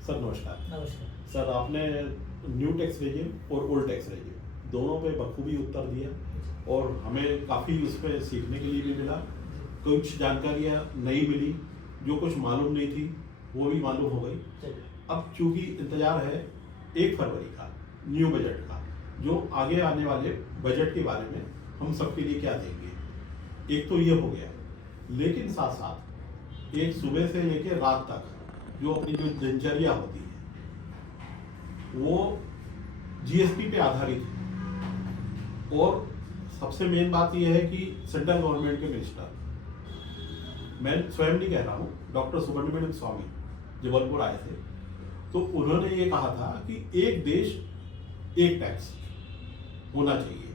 Sir नमस्कार। नमस्कार। Sir आपने न्यू टैक्स रेजिम और ओल्ड टैक्स रेजिम दोनों पे बखूबी उत्तर दिया और हमें काफ़ी उस पर सीखने के लिए भी मिला। कुछ जानकारियाँ नई मिली, जो कुछ मालूम नहीं थी वो भी मालूम हो गई। अब चूंकि इंतज़ार है 1 फरवरी का न्यू बजट का, जो आगे आने वाले बजट के बारे में हम सबके लिए क्या देंगे। एक तो ये हो गया, लेकिन साथ साथ एक सुबह से लेकर रात तक जो अपनी जो दिनचर्या होती है वो जीएसटी पे आधारित है। और सबसे मेन बात यह है कि सेंट्रल गवर्नमेंट के मिनिस्टर, मैं स्वयं नहीं कह रहा हूँ, डॉक्टर सुब्रमण्यम स्वामी जबलपुर आए थे, तो उन्होंने ये कहा था कि एक देश एक टैक्स होना चाहिए।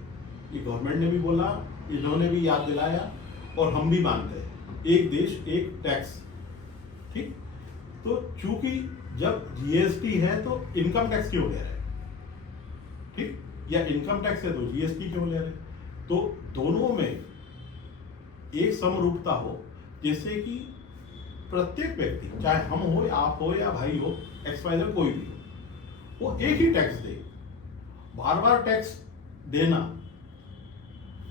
ये गवर्नमेंट ने भी बोला, इन्होंने भी याद दिलाया और हम भी मानते हैं, एक देश एक टैक्स। ठीक, तो चूंकि जब जीएसटी है तो इनकम टैक्स क्यों ले रहे हैं, ठीक, या इनकम टैक्स है तो जीएसटी क्यों ले रहे हैं। तो दोनों में एक समरूपता हो, जैसे कि प्रत्येक व्यक्ति, चाहे हम हो, आप हो या भाई हो, XYZ कोई भी हो, वो एक ही टैक्स दे। बार बार टैक्स देना,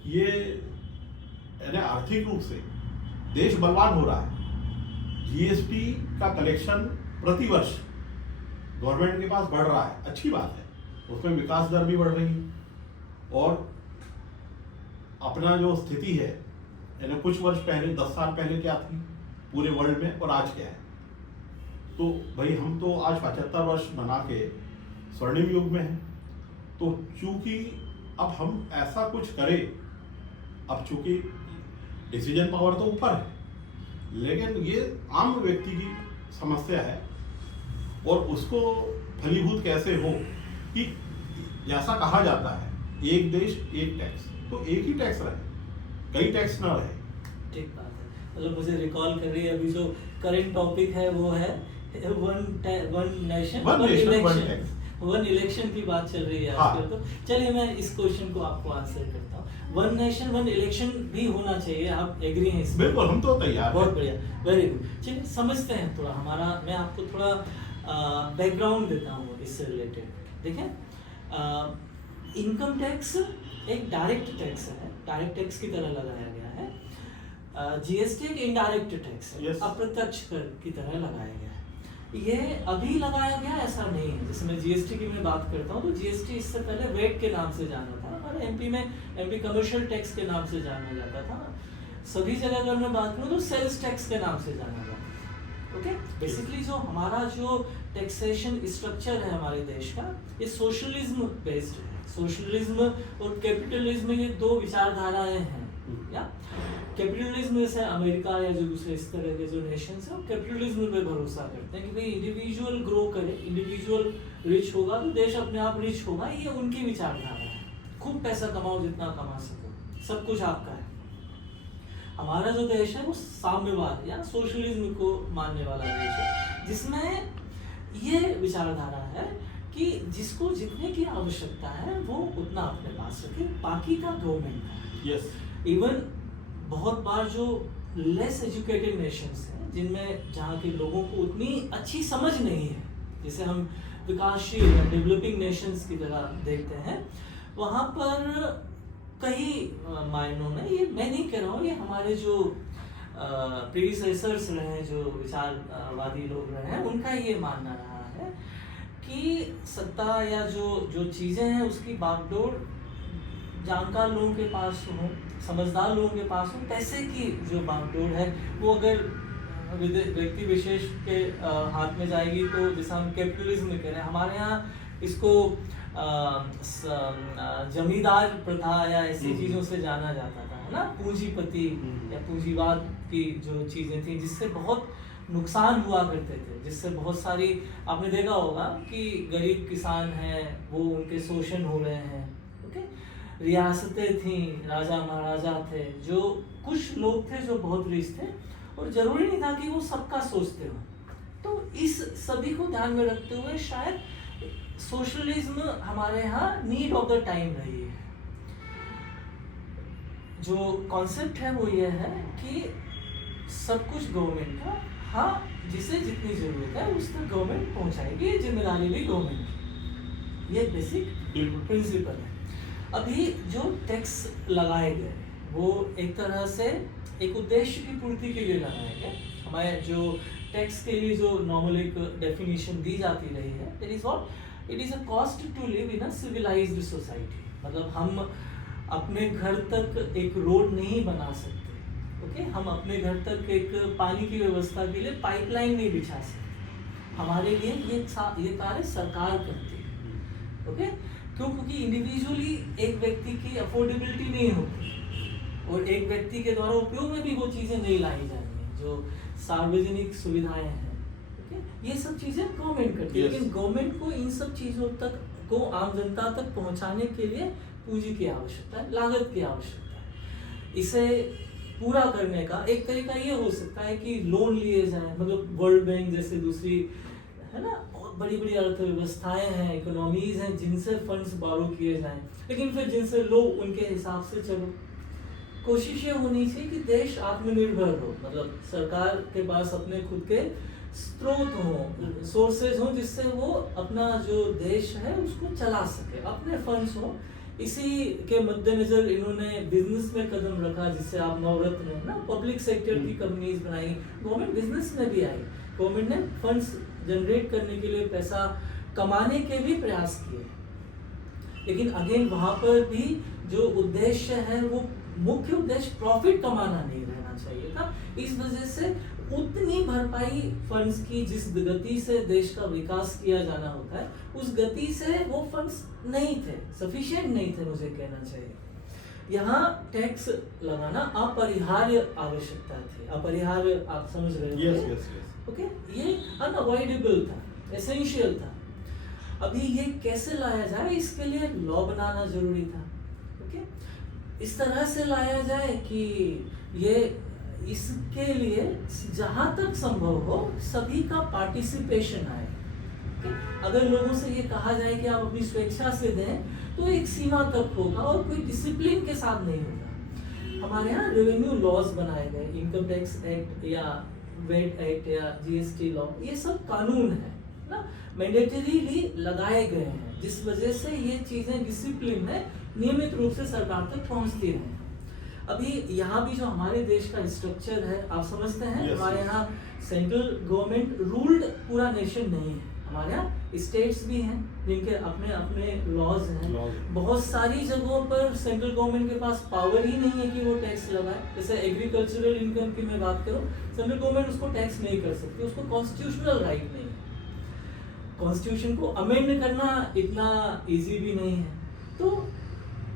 ये आर्थिक रूप से देश बलवान हो रहा है। जीएसटी का कलेक्शन प्रतिवर्ष गवर्नमेंट के पास बढ़ रहा है, अच्छी बात है, उसमें विकास दर भी बढ़ रही है। और अपना जो स्थिति है, यानी कुछ वर्ष पहले, 10 साल पहले क्या थी पूरे वर्ल्ड में और आज क्या है, तो भाई हम तो आज 75 वर्ष बना के स्वर्णिम युग में हैं। तो चूंकि अब हम ऐसा कुछ करें, अब चूंकि डिसीजन पावर तो ऊपर है, लेकिन ये आम व्यक्ति की समस्या है और उसको फलीभूत कैसे हो कि जैसा कहा जाता है एक देश एक टैक्स, तो एक ही टैक्स रहे, कई टैक्स ना रहे। ठीक बात है। मतलब मुझे रिकॉल कर रही है, अभी जो करंट टॉपिक है वो है वन नेशन वन इलेक्शन की बात चल रही है आजकल। तो चलिए मैं इस क्वेश्चन को आपको आंसर करता हूँ। वन नेशन वन इलेक्शन भी होना चाहिए, आप एग्री हैं इसमें? बिल्कुल, हम तो तैयार हैं। बहुत बढ़िया, वेरी गुड। चलिए समझते हैं थोड़ा हमारा, मैं आपको थोड़ा बैकग्राउंड देता हूँ इससे रिलेटेड। देखें, इनकम टैक्स एक डायरेक्ट टैक्स है, डायरेक्ट टैक्स की तरह लगाया गया है। जीएसटी एक इनडायरेक्ट टैक्स है, अप्रत्यक्ष कर की तरह लगाया गया है। ये अभी लगाया गया ऐसा नहीं है। जैसे मैं जीएसटी की मैं बात करता हूँ, तो जीएसटी इससे पहले वेट के नाम से जाना था, और एमपी में एमपी कमर्शियल टैक्स के नाम से जाना जाता था। सभी जगह अगर मैं बात करूँ तो सेल्स टैक्स के नाम से जाना जाता है। ओके, बेसिकली जो हमारा जो टैक्सेशन स्ट्रक्चर है हमारे देश का, ये सोशलिज्म बेस्ड है। सोशलिज्म और कैपिटलिज्म, ये दो विचारधाराएं हैं। या कैपिटलिज्म जैसे अमेरिका या जो दूसरे इस तरह के जो नेशंस हैं, कैपिटलिज्म पे भरोसा करते हैं कि भाई इंडिविजुअल ग्रो करे, इंडिविजुअल रिच होगा तो देश अपने आप रिच होगा। ये उनकी विचारधारा है। खूब पैसा कमाओ, जितना कमा सको, सब कुछ आपका है। हमारा जो देश है वो साम्यवाद या सोशलिज्म को मानने वाला देश है, जिसमें ये विचारधारा है कि जिसको जितने की आवश्यकता है वो उतना अपने पास रखे, बाकी का गवर्नमेंट का है। यस, इवन बहुत बार जो लेस एजुकेटेड नेशंस हैं, जिनमें जहाँ के लोगों को उतनी अच्छी समझ नहीं है, जिसे हम विकासशील या डेवलपिंग नेशंस की तरह देखते हैं, वहाँ पर कई मायनों में, ये मैं नहीं कह रहा हूँ, ये हमारे जो प्रीडिसेसर्स रहे हैं, जो विचारवादी लोग रहे हैं, उनका ये मानना रहा है कि सत्ता या जो चीज़ें हैं उसकी बागडोर जानकार लोगों के पास हो, समझदार लोगों के पास हो। पैसे की जो बागडोर है वो अगर व्यक्ति विशेष के हाथ में जाएगी, तो जैसा हम कैपिटलिज्म कह रहे हैं, हमारे यहाँ इसको जमींदार प्रथा या ऐसी चीज़ों से जाना जाता था, है ना, पूंजीपति या पूंजीवाद की जो चीज़ें थी, जिससे बहुत नुकसान हुआ करते थे, जिससे बहुत सारी, आपने देखा होगा कि गरीब किसान हैं वो उनके शोषण हो रहे हैं। ओके, रियासतें थीं, राजा महाराजा थे, जो कुछ लोग थे जो बहुत रिच थे, और जरूरी नहीं था कि वो सबका सोचते हो। तो इस सभी को ध्यान में रखते हुए शायद सोशलिज्म हमारे यहाँ नीड ऑफ द टाइम रही है। जो कॉन्सेप्ट है वो ये है कि सब कुछ गवर्नमेंट का, हाँ, जिसे जितनी जरूरत है उस तक गवर्नमेंट पहुंचाएगी, ये जिम्मेदारी भी गवर्नमेंट की, ये बेसिक प्रिंसिपल है। अभी जो टैक्स लगाए गए वो एक तरह से एक उद्देश्य की पूर्ति के लिए लगाए गए। हमारे जो टैक्स के लिए जो नॉर्मल एक डेफिनेशन दी जाती रही है, it is a cost to live in a civilised society. मतलब हम अपने घर तक एक रोड नहीं बना सकते, ओके, हम अपने घर तक एक पानी की व्यवस्था के लिए पाइपलाइन नहीं बिछा सकते, हमारे लिए ये कार्य सरकार करती है, ओके। क्यों? क्योंकि इंडिविजुअली एक व्यक्ति की अफोर्डेबिलिटी नहीं होती और एक व्यक्ति के द्वारा उपयोग में भी वो चीज़ें नहीं लाई जानी जो सार्वजनिक सुविधाएं हैं, ओके। ये सब चीज़ें गवर्नमेंट करती है, लेकिन गवर्नमेंट को इन सब चीज़ों तक को आम जनता तक पहुंचाने के लिए पूंजी की आवश्यकता है, लागत की आवश्यकता है। इसे पूरा करने का एक तरीका ये हो सकता है कि लोन लिए जाए, मतलब वर्ल्ड बैंक जैसे दूसरी है ना बहुत बड़ी बड़ी अर्थव्यवस्थाएं हैं, इकोनॉमीज हैं, जिनसे फंड्स बारो किए जाएं, लेकिन फिर जिनसे लो उनके हिसाब से चलो। कोशिश ये होनी चाहिए कि देश आत्मनिर्भर हो, मतलब सरकार के पास अपने खुद के स्रोत हों, सोर्सेज हों, जिससे वो अपना जो देश है उसको चला सके, अपने फंड्स हों। इसी के मद्देनजर इन्होंने बिजनेस में कदम रखा, जिससे आप नवरत्न ना पब्लिक सेक्टर की कंपनीज बनाई, गवर्नमेंट बिजनेस में भी आई, गवर्नमेंट ने फंड्स जनरेट करने के लिए पैसा कमाने के भी प्रयास किए, लेकिन अगेन वहां पर भी जो उद्देश्य है वो मुख्य उद्देश्य प्रॉफिट कमाना नहीं रहना चाहिए था। इस वजह से उतनी भरपाई फंड्स की जिस गति से देश का विकास किया जाना होता है, उस गति से वो फंड्स नहीं थे, सफिशिएंट नहीं थे, मुझे कहना चाहिए। यहाँ टैक्स लगाना अपरिहार्य आवश्यकता थी, अपरिहार्य आप समझ रहे हो? yes, yes, yes. ओके, ये अनअवॉइडेबल था, एसेंशियल था। अभी ये कैसे लाया जाए, इसके लिए लॉ बनाना जरूरी था, ओके। इस तरह से लाया जाए कि ये इसके लिए जहां तक संभव हो सभी का पार्टिसिपेशन आए, ओके। अगर लोगों से ये कहा जाए कि आप अपनी स्वेच्छा से दें तो एक सीमा तक होगा और कोई डिसिप्लिन के साथ नहीं होगा। हमारे यहाँ रेवेन्यू लॉज बनाए गए, इनकम टैक्स एक्ट या वेट एक्ट या जीएसटी लॉ, ये सब कानून है ना, मैंडेटरीली लगाए गए हैं, जिस वजह से ये चीजें डिसिप्लिन में नियमित रूप से सरकार तक पहुंचती रहे। अभी यहाँ भी जो हमारे देश का स्ट्रक्चर है, आप समझते हैं, हमारे यहाँ सेंट्रल गवर्नमेंट रूल्ड पूरा नेशन नहीं है, हमारे यहाँ स्टेट्स भी हैं जिनके अपने अपने लॉज हैं। बहुत सारी जगहों पर सेंट्रल गवर्नमेंट के पास पावर ही नहीं है कि वो टैक्स लगाए। जैसे एग्रीकल्चरल इनकम की मैं बात करूँ, सेंट्रल गवर्नमेंट उसको टैक्स नहीं कर सकती, उसको कॉन्स्टिट्यूशनल राइट नहीं है। कॉन्स्टिट्यूशन को अमेंड करना इतना इजी भी नहीं है। तो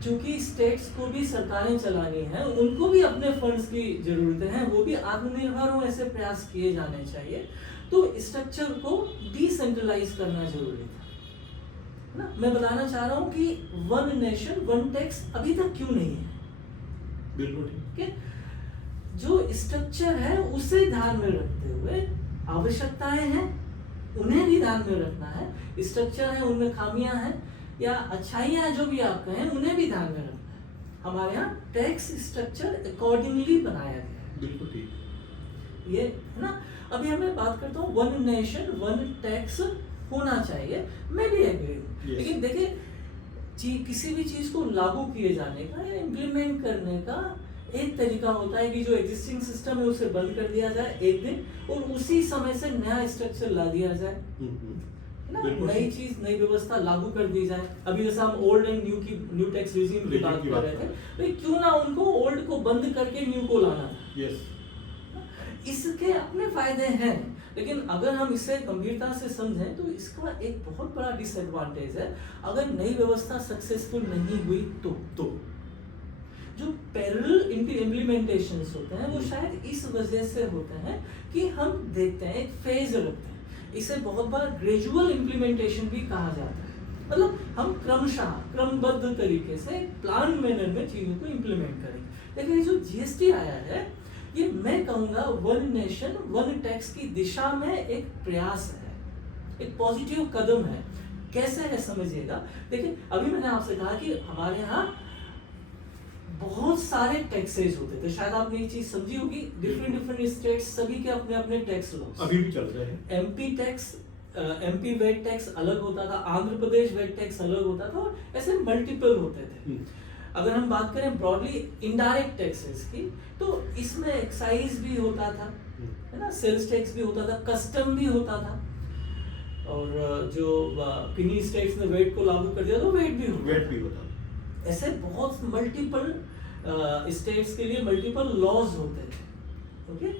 चूंकि स्टेट्स को भी सरकारें चलानी है, उनको भी अपने फंड्स की जरूरतें हैं, वो भी आत्मनिर्भर हो, ऐसे प्रयास किए जाने चाहिए। तो स्ट्रक्चर को डिसेंट्रलाइज करना जरूरी था ना। मैं बताना चाह रहा हूँ कि वन नेशन वन टैक्स अभी तक क्यों नहीं है। बिल्कुल ठीक है। जो स्ट्रक्चर है उसे ध्यान में रखते हुए आवश्यकताएं हैं उन्हें भी ध्यान में रखना है, स्ट्रक्चर है उनमें खामियां हैं या अच्छाइयां जो भी आप कहें उन्हें भी ध्यान में रखना है। हमारे यहाँ टैक्स स्ट्रक्चर अकॉर्डिंगली बनाया गया है। बिल्कुल ठीक, ये है ना। अभी हमें बात करता हूँ वन नेशन वन टैक्स होना चाहिए, मैं भी एग्री हूँ। लेकिन देखिए किसी भी चीज को लागू किए जाने का या इम्प्लीमेंट करने का एक तरीका होता है कि जो एग्जिस्टिंग सिस्टम है उसे बंद कर दिया जाए एक दिन और उसी समय से नया स्ट्रक्चर ला दिया जाए, ना, नई चीज नई व्यवस्था लागू कर दी जाए। अभी जैसे हम old and new tax regime की बात कर रहे थे, तो क्यों ना उनको ओल्ड को बंद करके न्यू को लाना था। यस, इसके अपने फायदे हैं, लेकिन अगर हम इसे गंभीरता से समझें तो इसका एक बहुत बड़ा डिसएडवांटेज है। अगर नई व्यवस्था सक्सेसफुल नहीं हुई तो जो पैरेलल इम्प्लीमेंटेशंस होते हैं वो शायद इस वजह से होते हैं कि हम देखते हैं एक फेज रखते हैं, इसे बहुत बार ग्रेजुअल इम्प्लीमेंटेशन भी कहा जाता है। मतलब हम क्रमशः क्रमबद्ध तरीके से प्लान मैनर में चीजों को इम्प्लीमेंट करेंगे। लेकिन जो जीएसटी आया है ये मैं कहूँगा वन नेशन वन टैक्स की दिशा में एक प्रयास है, एक पॉजिटिव कदम है। कैसे है समझिएगा। देखिए अभी मैंने आपसे कहा कि हमारे यहाँ बहुत सारे टैक्सेज होते थे, शायद आपने ये चीज समझी होगी, डिफरेंट स्टेट्स सभी के अपने अपने टैक्स लॉज अभी भी चल रहे हैं। एमपी वेट टैक्स अलग होता था, आंध्र प्रदेश वेट टैक्स अलग होता था, और ऐसे मल्टीपल होते थे। अगर हम बात करें ब्रॉडली इनडायरेक्ट टैक्सेस की, तो इसमें एक्साइज भी होता था, है ना, सेल्स टैक्स भी होता था, कस्टम भी होता था, और जो किन्हीं स्टेट्स ने वेट को लागू कर दिया तो वेट भी होता था। ऐसे बहुत मल्टीपल स्टेट्स के लिए मल्टीपल लॉज होते थे। ओके,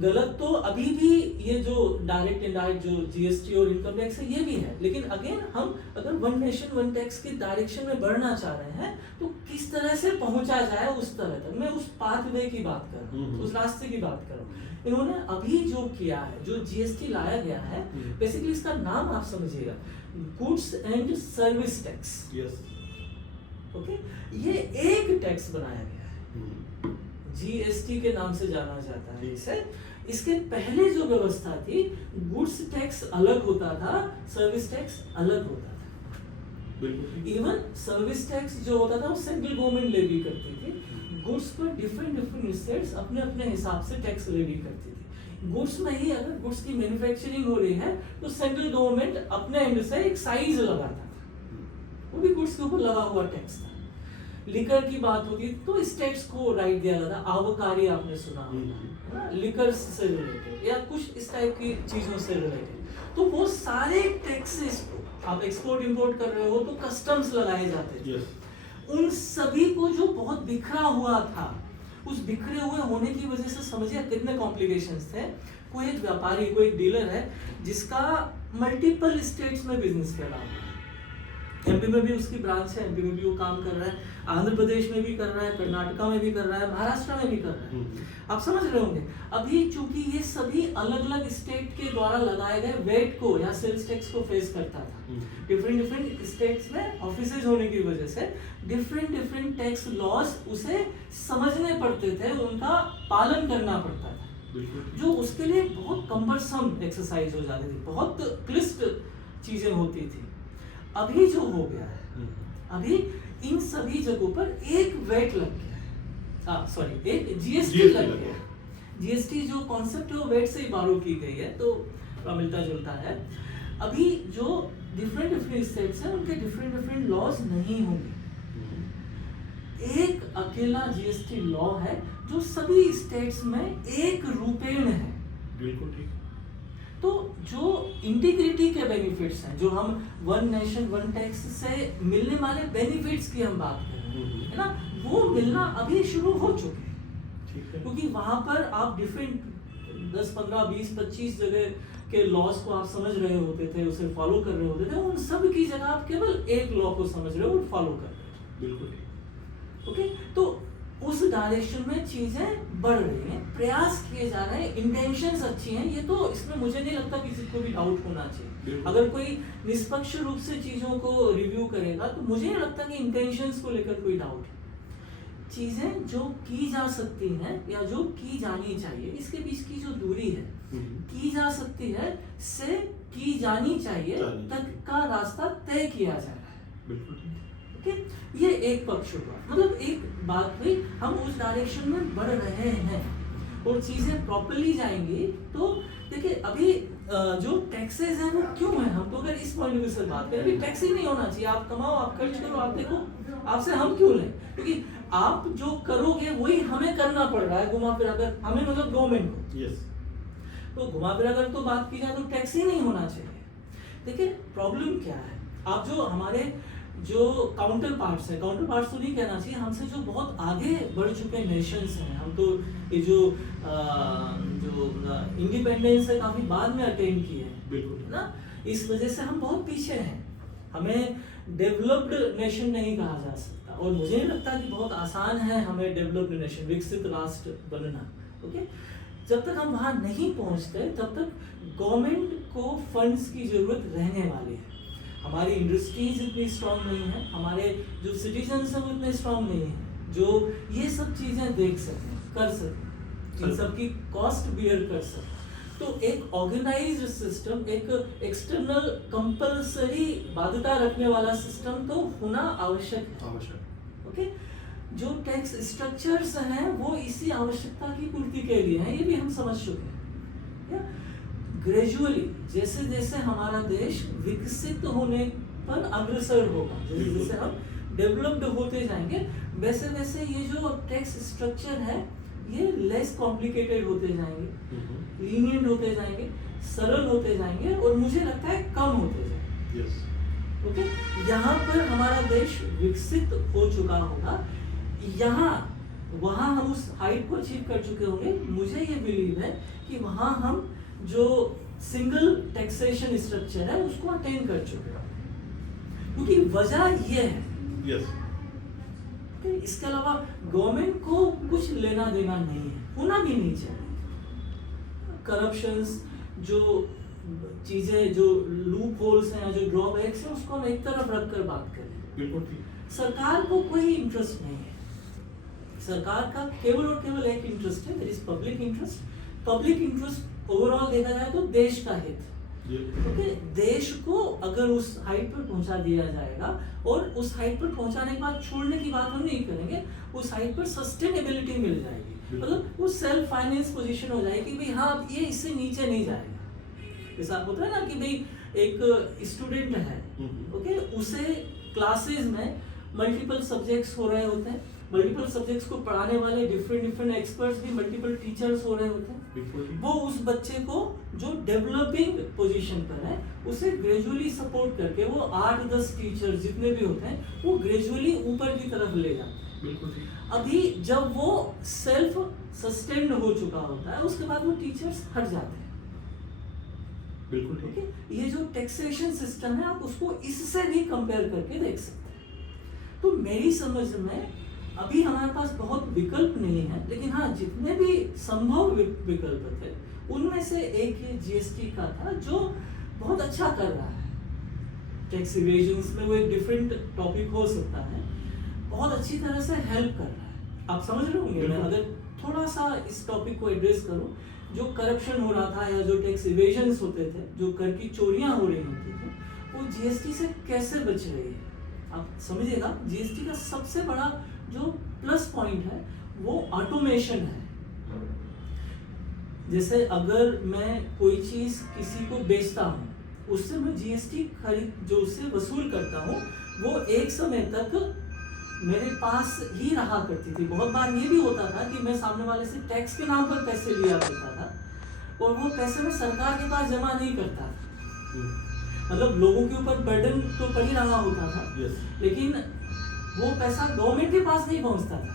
गलत तो अभी भी ये जो डायरेक्ट इनडायरेक्ट जो जीएसटी और इनकम टैक्स है ये भी है, लेकिन अगेन हम अगर वन नेशन वन टैक्स की डायरेक्शन में बढ़ना चाह रहे हैं तो किस तरह से पहुंचा जाए उस तरह तक, मैं उस पाथवे की बात कर रहा हूँ, उस रास्ते की बात कर रहा हूँ। इन्होंने अभी जो किया है, जो जीएसटी लाया गया है, बेसिकली इसका नाम आप समझिएगा, goods and service tax. Okay, ये एक टैक्स बनाया गया है, जीएसटी के नाम से जाना जाता है इसे। इसके पहले जो व्यवस्था थी, गुड्स टैक्स अलग होता था, सर्विस टैक्स अलग होता था। इवन सर्विस टैक्स जो होता था वो सेंट्रल गवर्नमेंट लेवी करती थी, गुड्स पर डिफरेंट स्टेट्स अपने अपने हिसाब से टैक्स लेवी करती थी। गुड्स में ही अगर गुड्स की मैन्युफैक्चरिंग हो रही है तो सेंट्रल गवर्नमेंट अपने एंड से एक साइज लगाता था, वो भी गुड्स के ऊपर लगा हुआ टैक्स था। लिकर की बात होती तो स्टेट्स को राइट दिया जाता, आबकारी आपने सुना होगा, लिकर से रिलेटेड या कुछ इस टाइप की चीजों से रिलेटेड। तो वो सारे टैक्सेस को आप एक्सपोर्ट इंपोर्ट कर रहे हो तो कस्टम्स लगाए जाते थे। उन सभी को जो बहुत बिखरा हुआ था, उस बिखरे हुए होने की वजह से समझिए कितने कॉम्प्लिकेशंस थे। कोई एक व्यापारी, कोई एक डीलर है जिसका मल्टीपल स्टेट्स में बिजनेस फैला हुआ है, एमपी में भी उसकी ब्रांच है, एमपी में भी वो काम कर रहा है, आंध्र प्रदेश में भी कर रहा है, कर्नाटका में भी कर रहा है, महाराष्ट्र में भी कर रहा है। आप समझ रहे होंगे, अभी चूंकि ये सभी अलग अलग स्टेट के द्वारा लगाए गए वेट को या सेल्स टैक्स को फेस करता था, डिफरेंट स्टेट्स में ऑफिसेज होने की वजह से डिफरेंट टैक्स लॉज उसे समझने पड़ते थे, उनका पालन करना पड़ता था, जो उसके लिए बहुत कम्बरसम एक्सरसाइज हो जाती थी, बहुत क्लिष्ट चीजें होती थी। अभी जो हो गया है, अभी इन सभी जगहों पर एक वेट लग गया है, एक जीएसटी लग गया है। जीएसटी जो कॉन्सेप्ट है वो वेट से ही बारो की गई है, तो मिलता जुलता है। अभी जो डिफरेंट स्टेट्स हैं उनके डिफरेंट लॉज नहीं होंगे, एक अकेला जीएसटी लॉ है जो सभी स्टेट्स में एक रूपेण है। बिल्कुल ठीक। तो जो इंटीग्रिटी के बेनिफिट्स हैं, जो हम वन नेशन वन टैक्स से मिलने वाले बेनिफिट्स की हम बात कर रहे हैं, है ना, वो मिलना अभी शुरू हो चुके हैं, क्योंकि वहां पर आप डिफरेंट 10, 15, 20, 25 जगह के लॉज को आप समझ रहे होते थे, उसे फॉलो कर रहे होते थे, उन सब की जगह आप केवल एक लॉ को समझ रहे हो और फॉलो कर रहे हो। बिल्कुल। ओके, तो उस डायरेक्शन में चीजें बढ़ रही हैं, प्रयास किए जा रहे हैं, इंटेंशंस अच्छी हैं, ये तो इसमें मुझे नहीं लगता किसी को भी डाउट होना चाहिए। अगर कोई निष्पक्ष रूप से चीजों को रिव्यू करेगा तो मुझे नहीं लगता कि इंटेंशंस को लेकर कोई डाउट है। चीजें जो की जा सकती हैं या जो की जानी चाहिए, इसके बीच की जो दूरी है, की जा सकती है से की जानी चाहिए तक का रास्ता तय किया जा रहा है। बिल्कुल। ये एक पक्ष हुआ, मतलब एक बात हुई, हम उस डायरेक्शन में बढ़ रहे हैं और चीजें प्रॉपर्ली जाएंगी। तो देखिए अभी जो टैक्सेस हैं वो क्यों है, हम तो अगर इस पॉइंट ऑफ व्यू से बात करें, अभी टैक्स ही नहीं होना चाहिए, आप कमाओ, आप खर्च करो, आप देखो, आपसे हम क्यों लें, क्योंकि आप जो करोगे वही हमें करना पड़ रहा है घुमा फिरा कर, हमें मतलब गवर्नमेंट को। यस, तो घुमा फिरा कर तो बात की जाए तो टैक्स ही नहीं होना चाहिए। देखिए प्रॉब्लम क्या है, आप जो हमारे जो काउंटर पार्ट्स है, काउंटर पार्ट्स तो नहीं कहना चाहिए, हमसे जो बहुत आगे बढ़ चुके नेशंस हैं, हम तो ये जो इंडिपेंडेंस है काफी बाद में अटेन किए हैं, बिल्कुल ना, इस वजह से हम बहुत पीछे हैं, हमें डेवलप्ड नेशन नहीं कहा जा सकता, और मुझे नहीं लगता कि बहुत आसान है हमें डेवलप्ड नेशन, विकसित राष्ट्र बनना। ओके, जब तक हम वहां नहीं पहुंचते तब तक गवर्नमेंट को फंड्स की जरूरत रहने वाली है। हमारी इंडस्ट्रीज इतनी स्ट्रांग नहीं है, हमारे जो सिटीजन्स हैं वो इतने स्ट्रांग नहीं है जो ये सब चीजें देख सकें, कर सकें, इन सब की कॉस्ट बियर कर सकें। तो एक ऑर्गेनाइज्ड सिस्टम, एक एक्सटर्नल कंपल्सरी बाध्यता रखने वाला सिस्टम तो होना आवश्यक है। ओके, जो टैक्स स्ट्रक्चर्स हैं वो इसी आवश्यकता की पूर्ति के लिए हैं, ये भी हम समझ चुके हैं। ग्रेजुअली जैसे जैसे हमारा देश विकसित होने पर अग्रसर होगा, जैसे जैसे हम डेवलप्ड होते जाएंगे, वैसे वैसे ये जो टैक्स स्ट्रक्चर है ये लेस कॉम्प्लिकेटेड होते जाएंगे, लीनियंट होते जाएंगे, सरल होते जाएंगे और मुझे लगता है कम होते जाएंगे। ओके, यहाँ पर हमारा देश विकसित हो चुका होगा, यहाँ वहाँ हम उस हाइट को अचीव कर चुके होंगे। मुझे ये बिलीव है कि वहाँ हम जो सिंगल टैक्सेशन स्ट्रक्चर है उसको अटेन कर चुके हैं, क्योंकि वजह ये है। इसके अलावा गवर्नमेंट को कुछ लेना देना नहीं है, होना भी नहीं चाहिए। करप्शंस, जो चीजें, जो लूप होल्स हैं, जो ड्रॉबैक्स हैं, उसको हम एक तरफ रखकर बात करें। सरकार को कोई इंटरेस्ट नहीं है, सरकार का केवल और केवल एक इंटरेस्ट है, that is public interest. Public interest overall देखा जाए तो देश का हित, क्योंकि देश को अगर उस हाइट पर पहुंचा दिया जाएगा, और उस हाइट पर पहुंचाने के बाद छोड़ने की बात हम नहीं करेंगे, उस हाइट पर सस्टेनेबिलिटी मिल जाएगी, मतलब वो सेल्फ फाइनेंस पोजीशन हो जाएगी, भाई हाँ अब ये इससे नीचे नहीं जाएगा। जैसा होता है ना कि भाई एक स्टूडेंट है, ओके, उसे क्लासेस में मल्टीपल सब्जेक्ट्स हो रहे होते हैं, मल्टीपल सब्जेक्ट्स को पढ़ाने वाले डिफरेंट एक्सपर्ट्स भी मल्टीपल टीचर्स हो रहे होते हैं। वो उस बच्चे को जो डेवलपिंग पोजीशन पर है उसे ग्रेजुअली सपोर्ट करके वो 8-10 टीचर्स जितने भी होते हैं वो ग्रेजुअली ऊपर की तरफ ले जाते हैं। अभी जब वो सेल्फ सस्टेन्ड हो चुका होता है उसके बाद वो टीचर्स हट जाते हैं। बिल्कुल ठीक है, ये जो टैक्सेशन सिस्टम है आप उसको इससे भी कंपेयर करके देख सकते हैं। तो मेरी समझ में अभी हमारे पास बहुत विकल्प नहीं है, लेकिन हाँ जितने भी संभव विकल्प थे उनमें से एक ये जीएसटी का था जो बहुत अच्छा कर रहा है। टैक्स इवेजन्स में वो एक डिफरेंट टॉपिक हो सकता है, बहुत अच्छी तरह से हेल्प कर रहा है। आप समझ रहे होंगे मैं अगर थोड़ा सा इस टॉपिक को एड्रेस करूं, जो करप्शन हो रहा था या जो टैक्स इवेजन्स होते थे, जो कर की चोरियां हो रही होती थी, वो जीएसटी से कैसे बच रही है। आप समझिएगा जीएसटी का सबसे बड़ा जो प्लस पॉइंट है वो ऑटोमेशन है। जैसे अगर मैं कोई चीज किसी को बेचता हूँ, उससे मैं जीएसटी खरीद जो उससे वसूल करता हूँ वो एक समय तक मेरे पास ही रहा करती थी। बहुत बार ये भी होता था कि मैं सामने वाले से टैक्स के नाम पर पैसे लिया करता था और वो पैसे मैं सरकार के पास जमा नहीं करता था। मतलब लोगों के ऊपर बर्डन तो पड़ ही रहा होता था, लेकिन वो पैसा गवर्नमेंट के पास नहीं पहुंचता था।